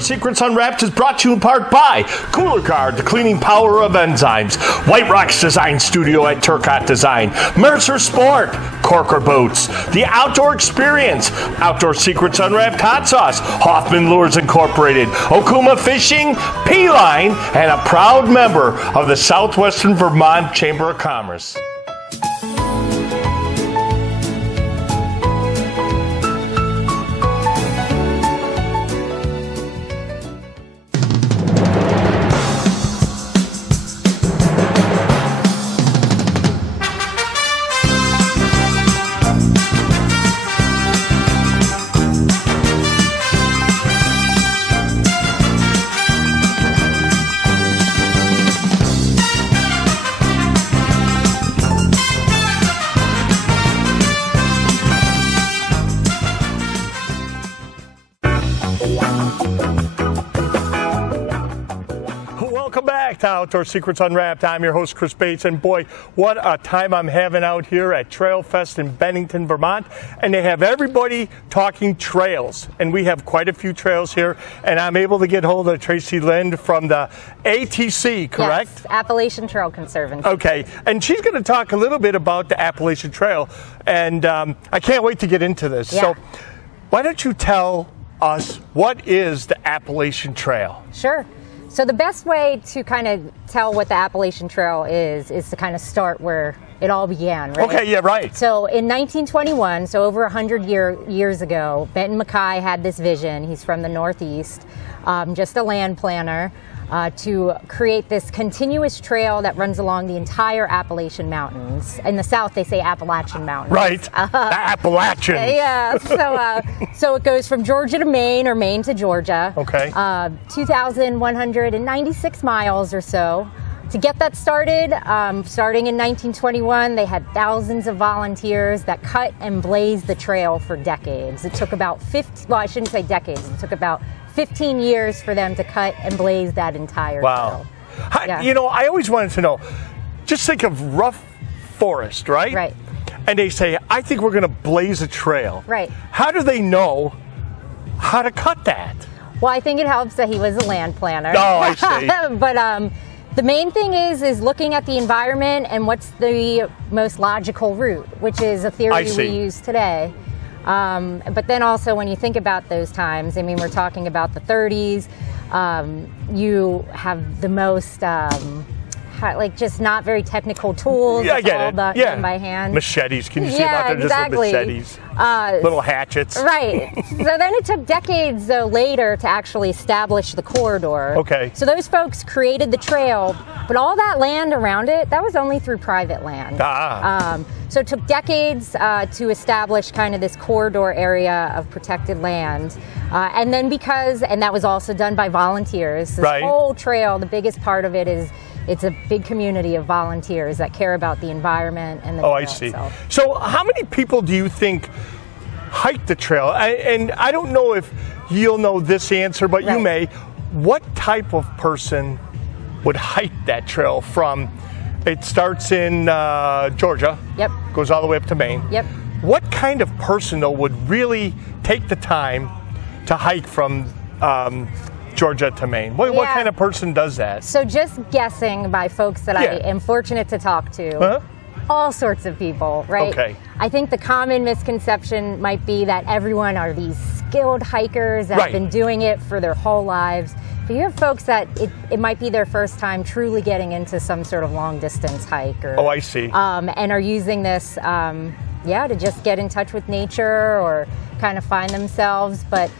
Secrets Unwrapped is brought to you in part by Cooler Guard, the cleaning power of enzymes, White Rocks Design Studio at Turcotte Design, Mercer Sport, Corker Boots, The Outdoor Experience, Outdoor Secrets Unwrapped Hot Sauce, Hoffman Lures Incorporated, Okuma Fishing, P-Line, and a proud member of the Southwestern Vermont Chamber of Commerce. Welcome back to Outdoor Secrets Unwrapped. I'm your host, Chris Bates, and boy, what a time I'm having out here at Trail Fest in Bennington, Vermont. And they have everybody talking trails, and we have quite a few trails here, and I'm able to get hold of Tracy Lind from the ATC, correct? Yes, Appalachian Trail Conservancy. Okay, and she's going to talk a little bit about the Appalachian Trail, and I can't wait to get into this. Yeah. So why don't you tell us what is the Appalachian Trail? Sure. So the best way to kind of tell what the Appalachian Trail is to kind of start where it all began, right? Okay, yeah, right. So in 1921, so over 100 years ago, Benton Mackay had this vision. He's from the Northeast, just a land planner, to create this continuous trail that runs along the entire Appalachian Mountains. In the South, they say Appalachian Mountains. Right, the Appalachian. Yeah, so it goes from Georgia to Maine, or Maine to Georgia. Okay. 2,196 miles or so. To get that started, starting in 1921, they had thousands of volunteers that cut and blazed the trail for decades. It took about 15 years for them to cut and blaze that entire trail. Yeah. You know, I always wanted to know, just think of rough forest, right? Right. And they say, I think we're going to blaze a trail. Right. How do they know how to cut that? Well, I think it helps that he was a land planner. Oh, I see. But the main thing is looking at the environment and what's the most logical route, which is a theory we use today. But then also when you think about those times, I mean, we're talking about the 30s, you have the most, like, just not very technical tools. Yeah, I get it. Done by hand. Machetes. Can you see them out there? Exactly. Just with machetes. Little hatchets. Right. So then it took decades, though, later to actually establish the corridor. Okay. So those folks created the trail, but all that land around it, that was only through private land. So it took decades to establish kind of this corridor area of protected land. And then and that was also done by volunteers. This whole trail, the biggest part of it is it's a big community of volunteers that care about the environment and the trail itself. So how many people do you think hike the trail? And I don't know if you'll know this answer, but you may. What type of person would hike that trail from? It starts in Georgia, goes all the way up to Maine. What kind of person, though, would really take the time to hike from Georgia to Maine? What kind of person does that? So just guessing by folks that I am fortunate to talk to, all sorts of people, right? Okay. I think the common misconception might be that everyone are these skilled hikers that have been doing it for their whole lives. But you have folks that it might be their first time truly getting into some sort of long distance hike, or I see. And are using this yeah, to just get in touch with nature or kind of find themselves. But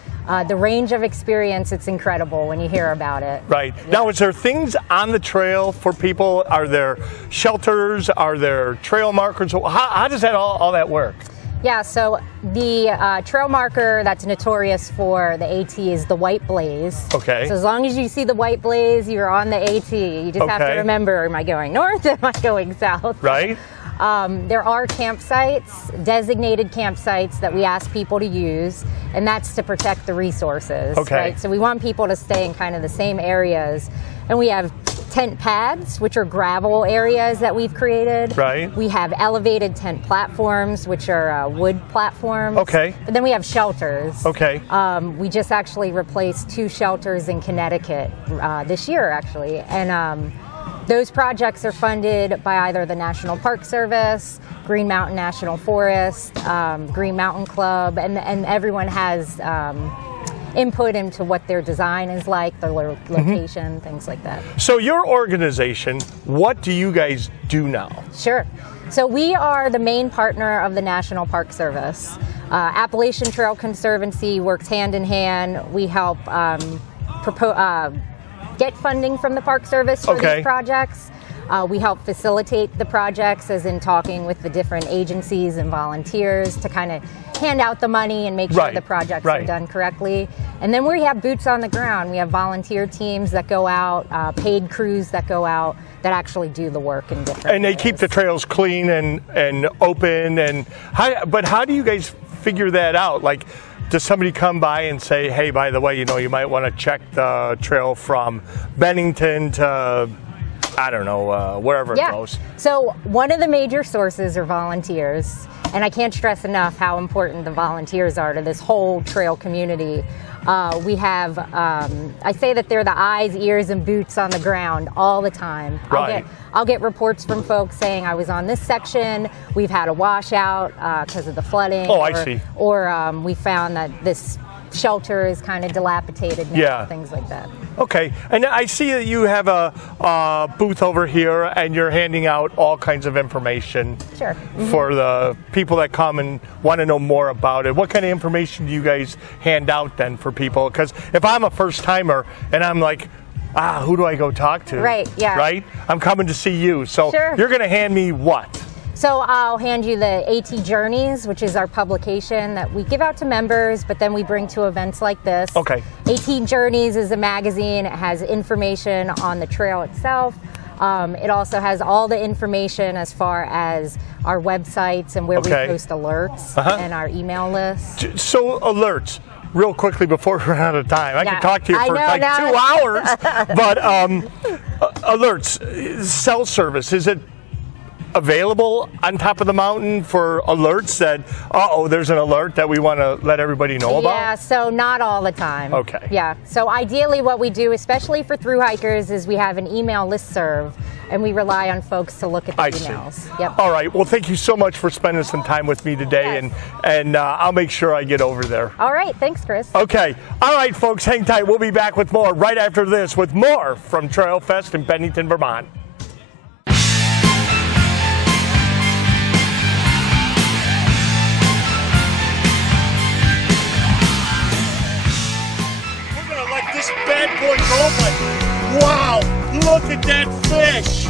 the range of experience, it's incredible when you hear about it. Right. Yeah. Now, is there things on the trail for people? Are there shelters? Are there trail markers? How does that all that work? Yeah, so the trail marker that's notorious for the AT is the white blaze. Okay. So as long as you see the white blaze, you're on the AT. You just have to remember, am I going north? Am I going south? Right. There are campsites, designated campsites that we ask people to use, and that's to protect the resources. Okay. Right? So we want people to stay in kind of the same areas. And we have tent pads, which are gravel areas that we've created. Right. We have elevated tent platforms, which are wood platforms. Okay. But then we have shelters. Okay. We just actually replaced 2 shelters in Connecticut this year, actually. And those projects are funded by either the National Park Service, Green Mountain National Forest, Green Mountain Club, and everyone has input into what their design is like, their location, things like that. So your organization, what do you guys do now? Sure. So we are the main partner of the National Park Service. Appalachian Trail Conservancy works hand in hand. We help get funding from the Park Service for these projects. We help facilitate the projects, as in talking with the different agencies and volunteers to kind of hand out the money and make sure the projects are done correctly. And then we have boots on the ground. We have volunteer teams that go out, paid crews that go out, that actually do the work in different And they ways. keep the trails clean and open. And but how do you guys figure that out? Like, does somebody come by and say, hey, by the way, you might want to check the trail from Bennington to, I don't know, wherever it goes? So one of the major sources are volunteers. And I can't stress enough how important the volunteers are to this whole trail community. We have, I say that they're the eyes, ears, and boots on the ground all the time. I'll get reports from folks saying I was on this section, we've had a washout because of the flooding. I see. Or we found that this shelter is kind of dilapidated now, things like that. Okay, and I see that you have a booth over here and you're handing out all kinds of information for the people that come and want to know more about it. What kind of information do you guys hand out then for people? Because if I'm a first timer and I'm like, who do I go talk to? Right, yeah. Right? I'm coming to see you. So you're going to hand me what? So I'll hand you the AT Journeys, which is our publication that we give out to members, but then we bring to events like this. Okay. AT Journeys is a magazine. It has information on the trail itself. It also has all the information as far as our websites and where we post alerts and our email list. So alerts. Real quickly before we run out of time, I could talk to you for 2 hours, but alerts, cell service, is it available on top of the mountain for alerts that, there's an alert that we want to let everybody know about? Yeah, so not all the time. Okay. Yeah, so ideally what we do, especially for through hikers, is we have an email listserv, and we rely on folks to look at the emails. Yep. All right, well, thank you so much for spending some time with me today, and I'll make sure I get over there. All right, thanks, Chris. Okay, all right, folks, hang tight. We'll be back with more right after this with more from Trail Fest in Bennington, Vermont. This bad boy go, but wow, look at that fish.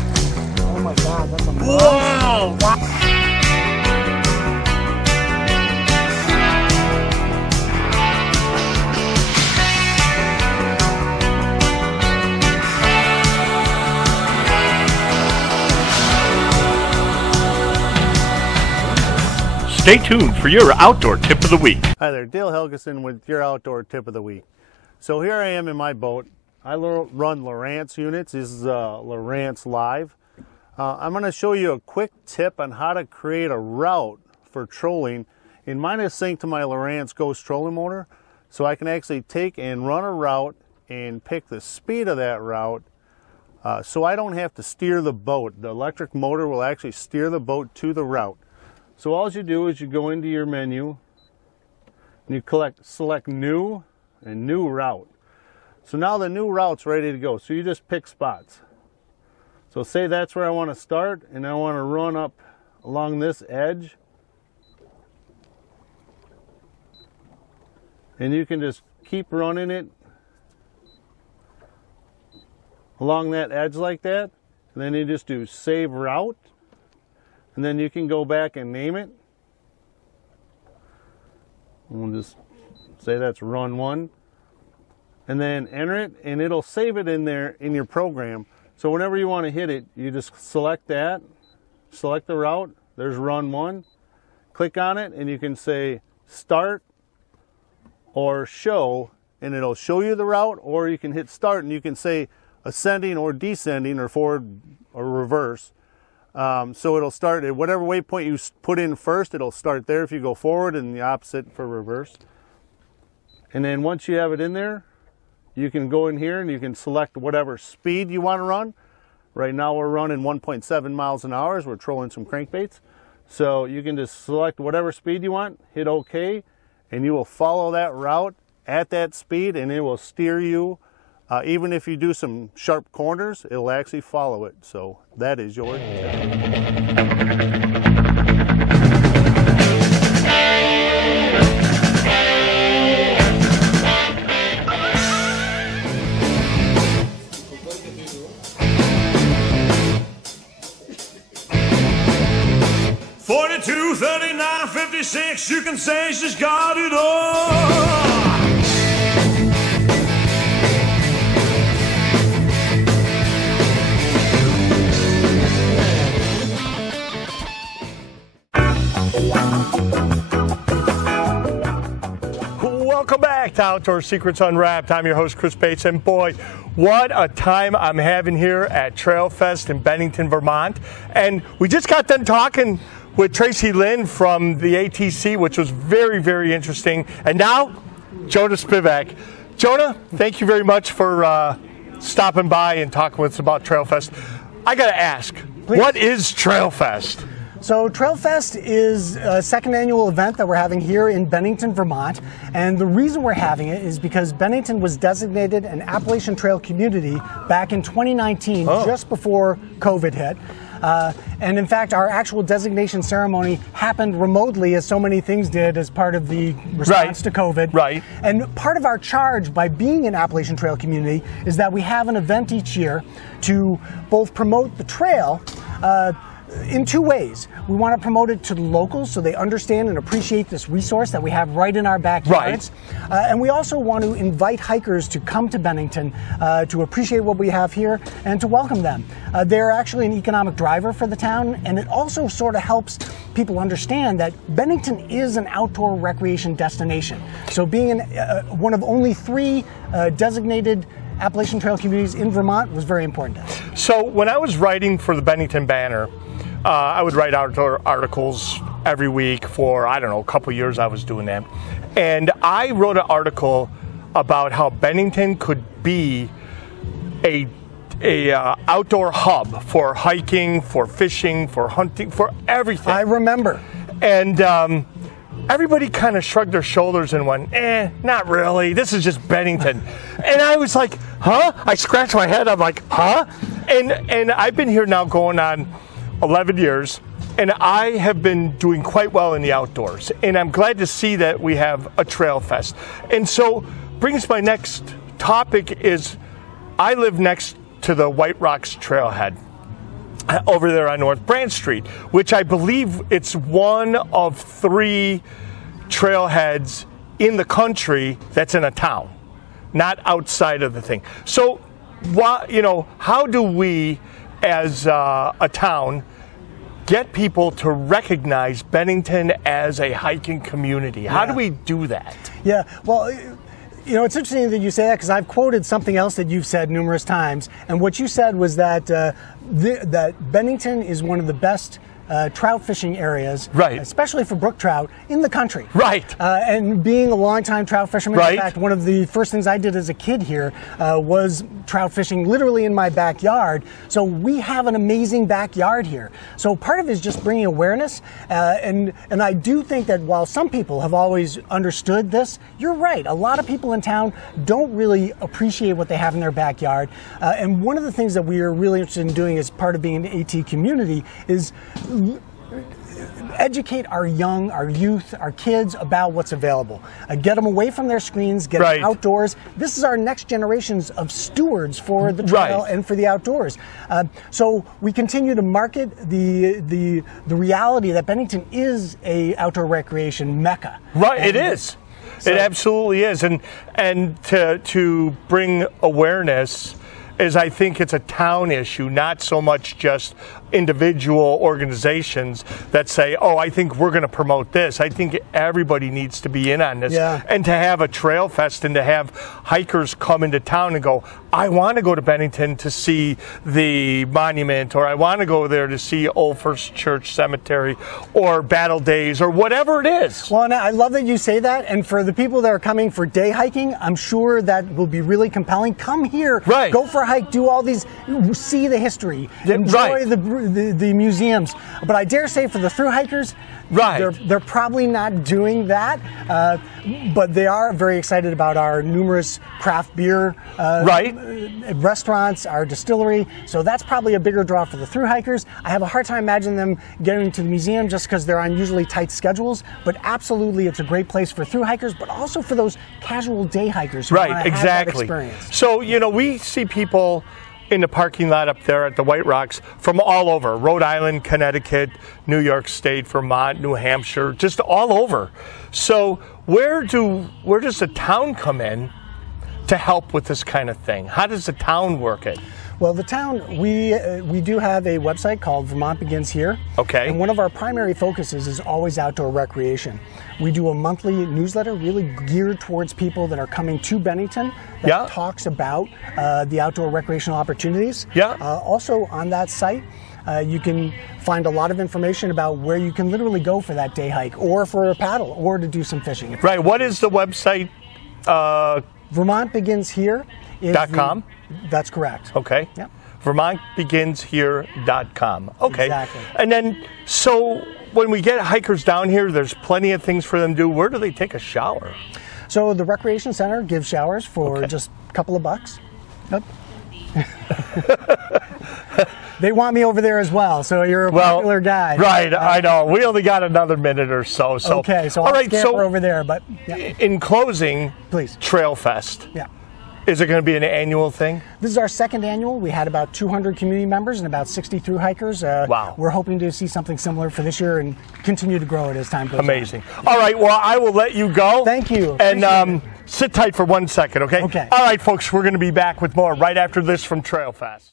Oh my God, that's a monster. Wow. Stay tuned for your outdoor tip of the week. Hi there, Dale Helgeson with your outdoor tip of the week. So here I am in my boat. I run Lowrance units. This is Lowrance Live. I'm going to show you a quick tip on how to create a route for trolling. And mine is synced to my Lowrance Ghost trolling motor, so I can actually take and run a route and pick the speed of that route, so I don't have to steer the boat. The electric motor will actually steer the boat to the route. So all you do is you go into your menu and you select New and New Route. So now the new route's ready to go. So you just pick spots. So say that's where I want to start, and I want to run up along this edge. and you can just keep running it along that edge like that. And then you just do save route, and then you can go back and name it. We'll just say that's run 1, and then enter it, and it'll save it in there in your program. So whenever you want to hit it, you just select that, select the route, there's run 1, click on it, and you can say start or show, and it'll show you the route, or you can hit start and you can say ascending or descending or forward or reverse. So it'll start at whatever waypoint you put in first, it'll start there if you go forward, and the opposite for reverse. And then once you have it in there, you can go in here and you can select whatever speed you want to run. Right now we're running 1.7 miles an hour as we're trolling some crankbaits. So you can just select whatever speed you want, hit OK, and you will follow that route at that speed, and it will steer you. Even if you do some sharp corners, it'll actually follow it. So that is your tip. 42, 39, 56, you can say she's got it all. Welcome back to Outdoor Secrets Unwrapped. I'm your host, Chris Bates, and boy, what a time I'm having here at Trail Fest in Bennington, Vermont. And we just got done talking with Tracy Lynn from the ATC, which was very, very interesting. And now, Jonah Spivak. Jonah, thank you very much for stopping by and talking with us about Trail Fest. I got to ask, what is Trail Fest? So Trail Fest is a second annual event that we're having here in Bennington, Vermont. And the reason we're having it is because Bennington was designated an Appalachian Trail community back in 2019, just before COVID hit. And in fact, our actual designation ceremony happened remotely, as so many things did as part of the response to COVID. Right. And part of our charge by being an Appalachian Trail community is that we have an event each year to both promote the trail in two ways. We want to promote it to the locals so they understand and appreciate this resource that we have right in our backyards. Right. And we also want to invite hikers to come to Bennington to appreciate what we have here and to welcome them. They're actually an economic driver for the town, and it also sort of helps people understand that Bennington is an outdoor recreation destination. So being one of only 3 designated Appalachian Trail communities in Vermont was very important to us. So when I was writing for the Bennington Banner, I would write outdoor articles every week for, I don't know, a couple years I was doing that. And I wrote an article about how Bennington could be a outdoor hub for hiking, for fishing, for hunting, for everything. I remember. And everybody kind of shrugged their shoulders and went, not really. This is just Bennington. And I was like, huh? I scratched my head. I'm like, huh? And I've been here now going on 11 years, and I have been doing quite well in the outdoors. And I'm glad to see that we have a Trail Fest. And so brings my next topic is, I live next to the White Rocks Trailhead over there on North Branch Street, which I believe it's one of 3 trailheads in the country that's in a town, not outside of the thing. So, how do we, as a town, get people to recognize Bennington as a hiking community? How do we do that? Yeah, well, it's interesting that you say that, because I've quoted something else that you've said numerous times, and what you said was that that Bennington is one of the best trout fishing areas, right, especially for brook trout, in the country. Right. And being a longtime trout fisherman, right, in fact, one of the first things I did as a kid here was trout fishing literally in my backyard. So we have an amazing backyard here. So part of it is just bringing awareness. And I do think that while some people have always understood this, you're right. A lot of people in town don't really appreciate what they have in their backyard. And one of the things that we are really interested in doing as part of being an AT community is educate our youth, our kids about what's available. Get them away from their screens, get them outdoors. This is our next generations of stewards for the trail and for the outdoors. So we continue to market the reality that Bennington is a outdoor recreation mecca. Right, it is. So, it absolutely is. And to bring awareness is, I think it's a town issue, not so much just individual organizations that say, oh, I think we're going to promote this. I think everybody needs to be in on this. Yeah. And to have a trail fest and to have hikers come into town and go, I want to go to Bennington to see the monument, or I want to go there to see Old First Church Cemetery, or Battle Days, or whatever it is. Well, and I love that you say that. And for the people that are coming for day hiking, I'm sure that will be really compelling. Come here, go for a hike, do all these, see the history, enjoy the museums. But I dare say for the thru hikers, they're probably not doing that, but they are very excited about our numerous craft beer restaurants, our distillery. So that's probably a bigger draw for the thru hikers. I have a hard time imagining them getting to the museum just because they're on usually tight schedules. But absolutely, it's a great place for thru hikers, but also for those casual day hikers who want to have that experience. So, you know, we see people in the parking lot up there at the White Rocks from all over, Rhode Island, Connecticut, New York State, Vermont, New Hampshire, just all over. So where does the town come in to help with this kind of thing? How does the town work it? Well, the town, we do have a website called Vermont Begins Here. Okay. And one of our primary focuses is always outdoor recreation. We do a monthly newsletter really geared towards people that are coming to Bennington that talks about the outdoor recreational opportunities. Also on that site, you can find a lot of information about where you can literally go for that day hike, or for a paddle, or to do some fishing. Right. What is the website? Vermont Begins Here. .com? That's correct. Okay. Yep. VermontBeginsHere.com. Okay. Exactly. And then, so when we get hikers down here, there's plenty of things for them to do. Where do they take a shower? So the Recreation Center gives showers for just a couple of bucks. Yep. They want me over there as well, so you're a popular guy. Right, I know. We only got another minute or so. Okay, so I'll scamper over there. But in closing, please, Trail Fest. Yeah. Is it going to be an annual thing? This is our second annual. We had about 200 community members and about 60 thru hikers. Wow. We're hoping to see something similar for this year and continue to grow it as time goes on. Amazing. All right, well, I will let you go. Thank you. And sit tight for 1 second, okay? Okay. All right, folks, we're going to be back with more right after this from Trail Fest.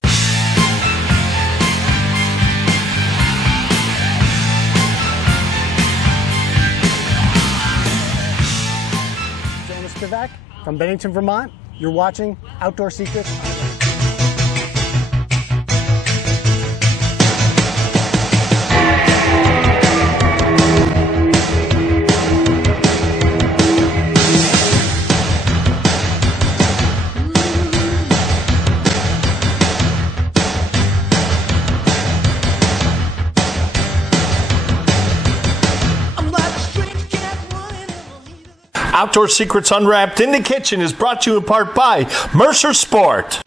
Spivak from Bennington, Vermont. You're watching Outdoor Secrets. Outdoor Secrets Unwrapped in the Kitchen is brought to you in part by Mercer Sport.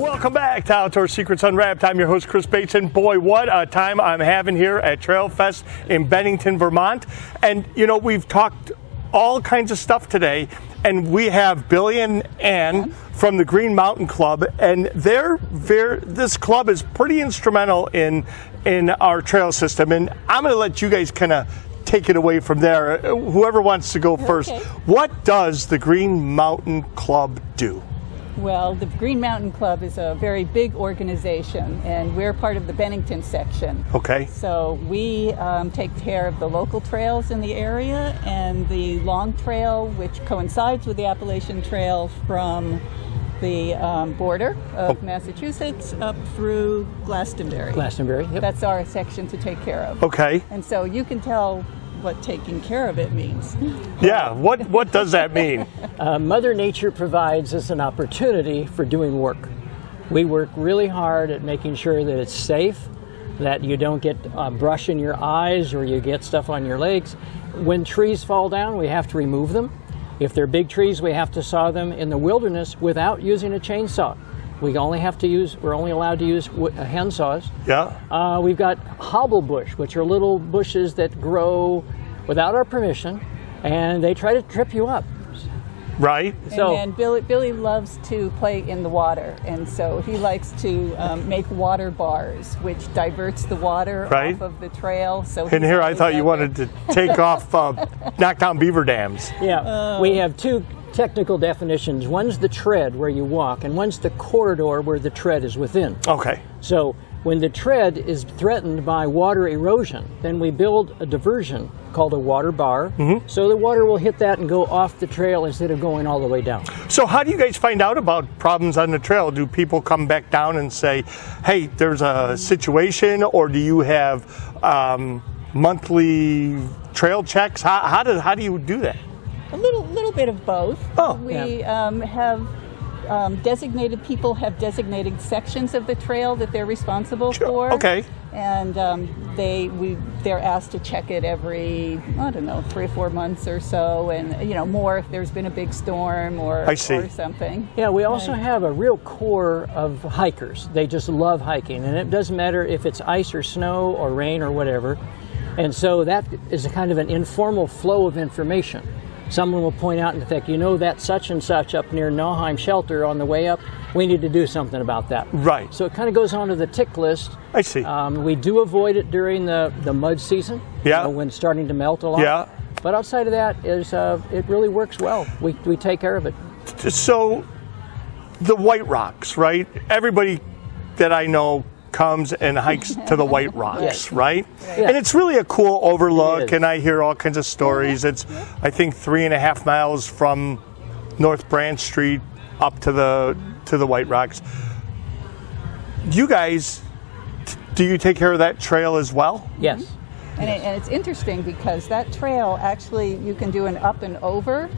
Welcome back to Outdoor Secrets Unwrapped. I'm your host, Chris Bates, and boy, what a time I'm having here at Trail Fest in Bennington, Vermont. And, you know, we've talked all kinds of stuff today, and we have Billy and Ann from the Green Mountain Club, and this club is pretty instrumental in our trail system. And I'm going to let you guys kind of take it away from there. Whoever wants to go first. What does the Green Mountain Club do? Well, the Green Mountain Club is a very big organization, and we're part of the Bennington section. Okay. So we take care of the local trails in the area and the long trail, which coincides with the Appalachian Trail from the border of Massachusetts up through Glastonbury. Glastonbury, yep. That's our section to take care of. Okay. And so you can tell what taking care of it means. Yeah, what does that mean? Mother Nature provides us an opportunity for doing work. We work really hard at making sure that it's safe, that you don't get brush in your eyes or you get stuff on your legs. When trees fall down, we have to remove them. If they're big trees, we have to saw them in the wilderness without using a chainsaw. We're only allowed to use hand saws. Yeah. We've got hobble bush, which are little bushes that grow without our permission, and they try to trip you up. Right. So, and Billy loves to play in the water, and so he likes to make water bars, which diverts the water off of the trail. So and here I thought you wanted to take off, knock down beaver dams. Yeah, we have two technical definitions. One's the tread where you walk, and one's the corridor where the tread is within. Okay. So when the tread is threatened by water erosion, then we build a diversion called a water bar, so the water will hit that and go off the trail instead of going all the way down. So how do you guys find out about problems on the trail? Do people come back down and say, hey, there's a situation, or do you have monthly trail checks? How do you do that? A little bit of both. We have designated people have designated sections of the trail that they're responsible for. Okay. And they're asked to check it every, I don't know, 3 or 4 months or so, and more if there's been a big storm or something. Yeah, we also have a real core of hikers. They just love hiking, and it doesn't matter if it's ice or snow or rain or whatever. And so that is a kind of an informal flow of information. Someone will point out, in fact, that such and such up near Nauheim Shelter on the way up, we need to do something about that. Right. So it kind of goes onto the tick list. I see. We do avoid it during the mud season, when it's starting to melt a lot. Yeah. But outside of that, it really works well. We take care of it. So the White Rocks, right? Everybody that I know comes and hikes to the White Rocks, right? Yeah. And it's really a cool overlook, and I hear all kinds of stories. It's, I think, 3.5 miles from North Branch Street up to the White Rocks. You guys, do you take care of that trail as well? Yes. And it's interesting because that trail, actually, you can do an up and over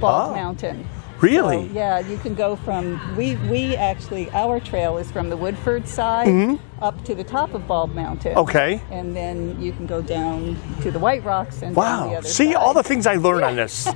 Bald Mountain. Really? So, yeah, you can go from, our trail is from the Woodford side up to the top of Bald Mountain. Okay. And then you can go down to the White Rocks and down the other side. All the things I learned on this.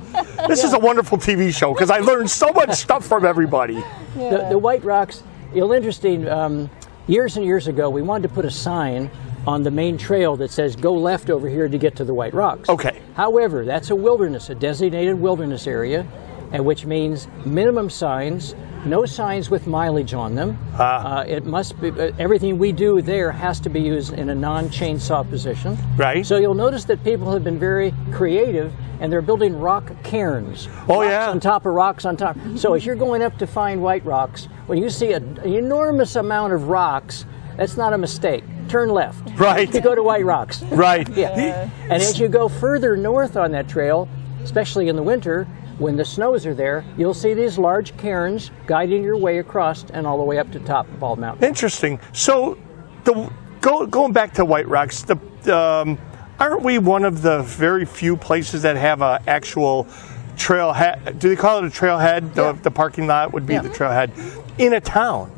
This is a wonderful TV show because I learned so much stuff from everybody. Yeah. The White Rocks, interesting, years and years ago, we wanted to put a sign on the main trail that says, go left over here to get to the White Rocks. Okay. However, that's a designated wilderness area, and which means minimum signs, no signs with mileage on them. It must be, everything we do there has to be used in a non-chainsaw position. Right. So you'll notice that people have been very creative, and they're building rock cairns. Rocks on top of rocks on top. So as you're going up to find White Rocks, when you see an enormous amount of rocks, that's not a mistake. Turn left. Right. To go to White Rocks. Right. Yeah. And as you go further north on that trail, especially in the winter, when the snows are there, you'll see these large cairns guiding your way across and all the way up to top of Bald Mountain. Interesting. So, going back to White Rocks, aren't we one of the very few places that have an actual trailhead? Do they call it a trailhead? The parking lot would be the trailhead in a town.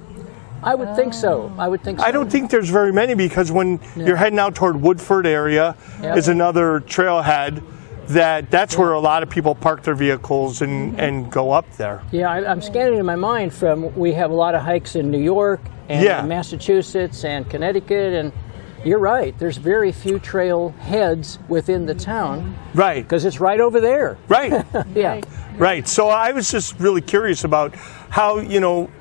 I would think so. I don't think there's very many because when you're heading out toward Woodford area is another trailhead. That's where a lot of people park their vehicles and go up there. Yeah, I'm scanning in my mind we have a lot of hikes in New York and Massachusetts and Connecticut, You're right. There's very few trail heads within the town. Right. Because it's right over there. Right. Yeah. Right. So I was just really curious about how,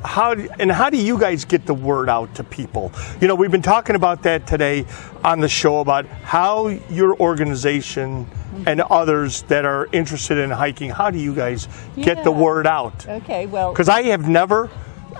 how do you guys get the word out to people? We've been talking about that today on the show about how your organization and others that are interested in hiking, how do you guys get the word out? Okay, well. Because I have never,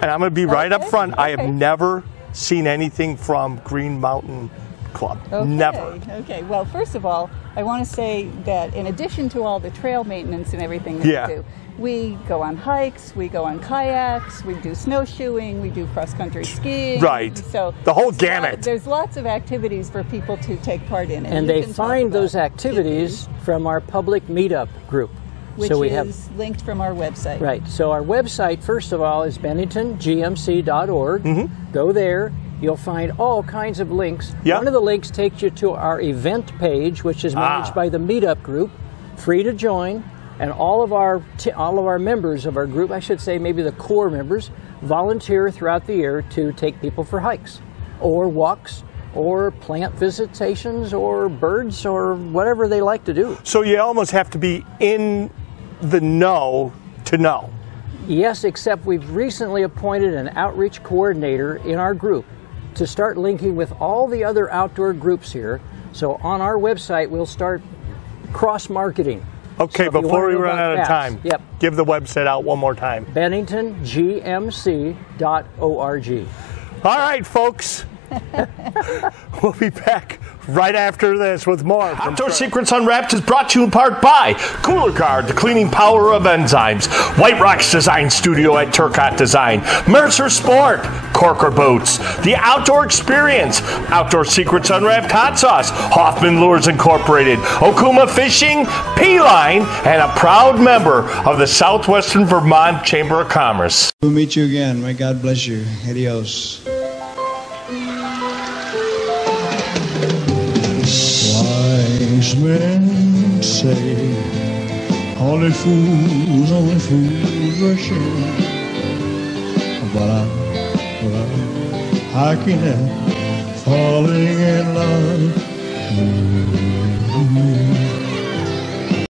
and I'm going to be right up front, I have never seen anything from Green Mountain Club. Never. Okay, well, first of all, I want to say that in addition to all the trail maintenance and everything that we do, we go on hikes, we go on kayaks, we do snowshoeing, we do cross-country skiing. Right. So the whole gamut. There's lots of activities for people to take part in. And they find those activities from our public meetup group. Which is linked from our website. Right. So our website, first of all, is BenningtonGMC.org. Go there. You'll find all kinds of links. One of the links takes you to our event page, which is managed by the meetup group, free to join. And all of our members of our group, I should say maybe the core members, volunteer throughout the year to take people for hikes or walks or plant visitations or birds or whatever they like to do. So you almost have to be in the know to know. Yes, except we've recently appointed an outreach coordinator in our group to start linking with all the other outdoor groups here. So on our website, we'll start cross-marketing. Okay, so before we run out of time, give the website out one more time. BenningtonGMC.org. All right, folks. We'll be back right after this with more. Outdoor Secrets Unwrapped is brought to you in part by Cooler Guard, the cleaning power of enzymes, White Rocks Design Studio at Turcotte Design, Mercer Sport, Corker Boots, The Outdoor Experience, Outdoor Secrets Unwrapped Hot Sauce, Hoffman Lures Incorporated, Okuma Fishing, P-Line, and a proud member of the Southwestern Vermont Chamber of Commerce. We'll meet you again. May God bless you. Adios. Wise men say only fools rush in. But I'm hiking and falling in love.